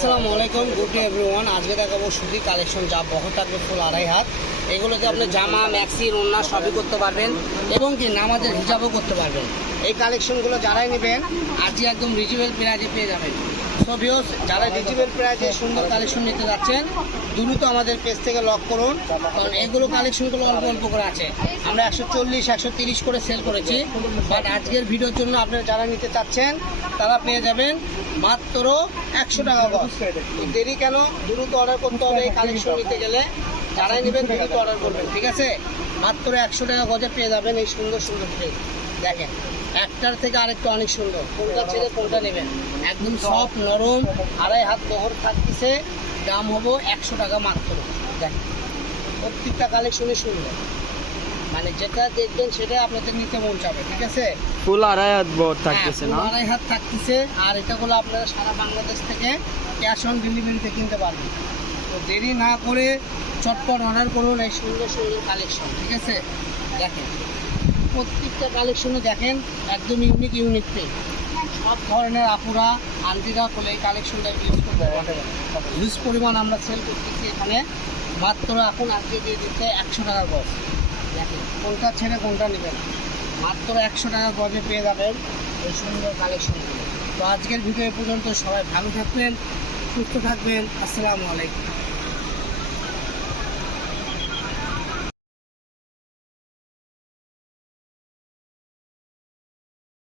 আসসালামু আলাইকুম, good day everyone. আজকে দেখাবো সুতি কালেকশন, যা বহর থাকবে ফুল আড়াই হাত। এগুলোতে আপনি জামা, ম্যাক্সি, ওড়না সবই করতে পারবেন এবং কি নামাজের হিজাবও করতে পারবেন। এই কালেকশনগুলো যারাই নেবেন আজকে একদম রিজনেবল প্রাইজে পেয়ে যাবেন। সো ভিউয়ার্স, যারা রিজনেবল প্রাইজে সুন্দর কালেকশন নিতে যাচ্ছেন দ্রুত আমাদের পেজ থেকে লক করুন, কারণ এগুলো কালেকশনগুলো অল্প অল্প করে আছে। আমরা 140, 130 করে সেল করেছি, বাট আজকের ভিডিওর জন্য আপনারা যারা নিতে চাচ্ছেন তারা পেয়ে যাবেন মাত্র 100 টাকা গজ। দেরি কেন, দ্রুত অর্ডার করতে হবে। এই কালেকশন নিতে গেলে যারাই নেবেন দ্রুত অর্ডার করবেন, ঠিক আছে? মাত্র 100 টাকা গজে পেয়ে যাবেন এই সুন্দর সুন্দর ড্রেস। দেখেন, একটার থেকে আরেকটা অনেক সুন্দর, কোনটা ছেড়ে কোনটা নেবেন। একদম সফট, নরম, আড়াই হাত বহর থাকতেছে। দাম হবো 100 টাকা মাত্র। দেখেন, প্রত্যেকটা কালেকশনই সুন্দর, মানে যেটা দেখবেন সেটাই আপনাদের নিতে মন চাবে, ঠিক আছে? ফুল আড়াই হাত বহর থাকতেছে না? আড়াই হাত থাকতেছে। আর এটাগুলো আপনারা সারা বাংলাদেশ থেকে ক্যাশ অন ডেলিভারিতে কিনতে পারবেন। তো দেরি না করে চটপট অর্ডার করুন এই সুন্দর সুন্দর কালেকশন, ঠিক আছে? দেখেন, প্রত্যেকটা কালেকশনে দেখেন একদম ইউনিক পেয়ে সব ধরনের আপুরা, আন্টিরা করলে এই কালেকশনটা ইউজ করতে পারবেন। হিউজ পরিমাণ আমরা সেল করতেছি এখানে। মাত্র এখন আজকে দিয়ে দিচ্ছে 100 টাকার গজ। দেখেন, কোনটা ছেড়ে কোনটা নেবেন, মাত্র 100 টাকা গজে পেয়ে যাবেন এই সুন্দর কালেকশনগুলো। তো আজকের ভিডিও পর্যন্ত, সবাই ভালো থাকবেন, সুস্থ থাকবেন। আসসালামু আলাইকুম।